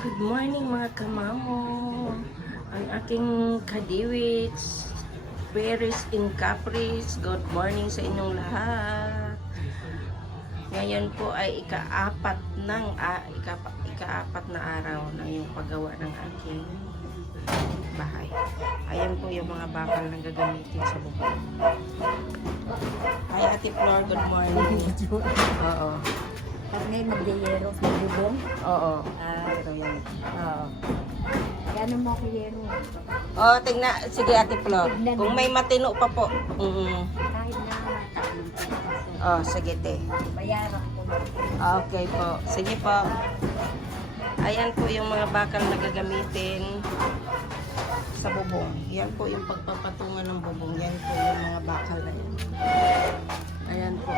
Good morning mga kamamo. Ang aking kadiwits, Paris in Caprice. Good morning sa inyong lahat. Ngayon po ay ikaapat na araw ng yung paggawa ng aking bahay. Ayan po yung mga bakal na gagamitin sa bubong. Hi Ate Flor, good morning. Oo. Pag ngayon mag-yero sa bubong. Oo. Ito yan. Oo. Gano'n mo ako yero? Oh, tingnan. Sige, Ate Flor. Kung may matino pa po. Kahit na Oh, sige, te. bayaran ko. Okay po. Sige po. Ayan po yung mga bakal na gagamitin sa bubong. Yan po yung pagpapatungan ng bubong. Yan po yung mga bakal na yan. Ayan po.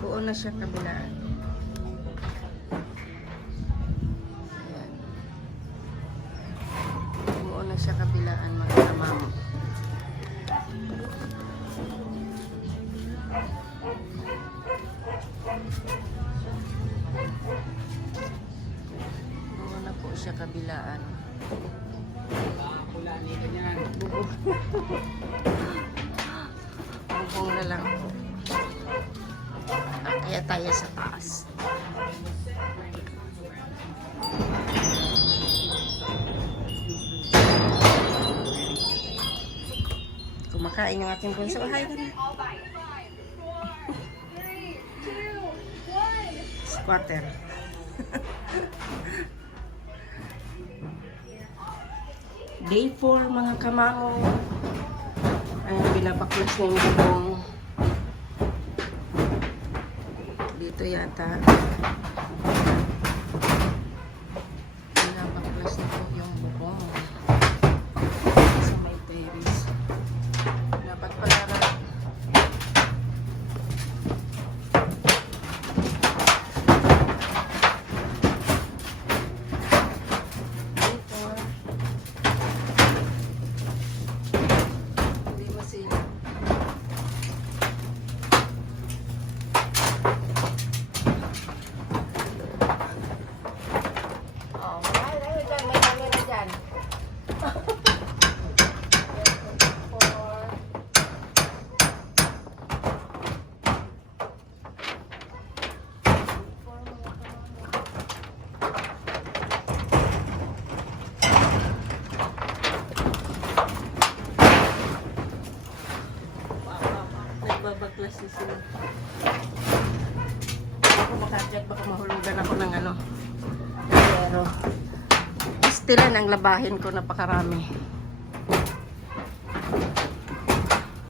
Buo na siya kabilaan. Ayan. Buo na siya kabilaan mga kamamo. Buo na po siya kabilaan. Bubong na lang po. Kaya tayo sa taas. Kumakain yung aking bunso. Hi, squatter. Day 4 mga kamamo. Ayan, binabaklas na yung bubong. Dito yata. Binabaklas na po yung bubong. Sa may terrace. Dapat pala nagbabaklas na sila. Ako makadyak, baka mahulugan ako ng ano. Pero, stilan ang labahin ko, napakarami.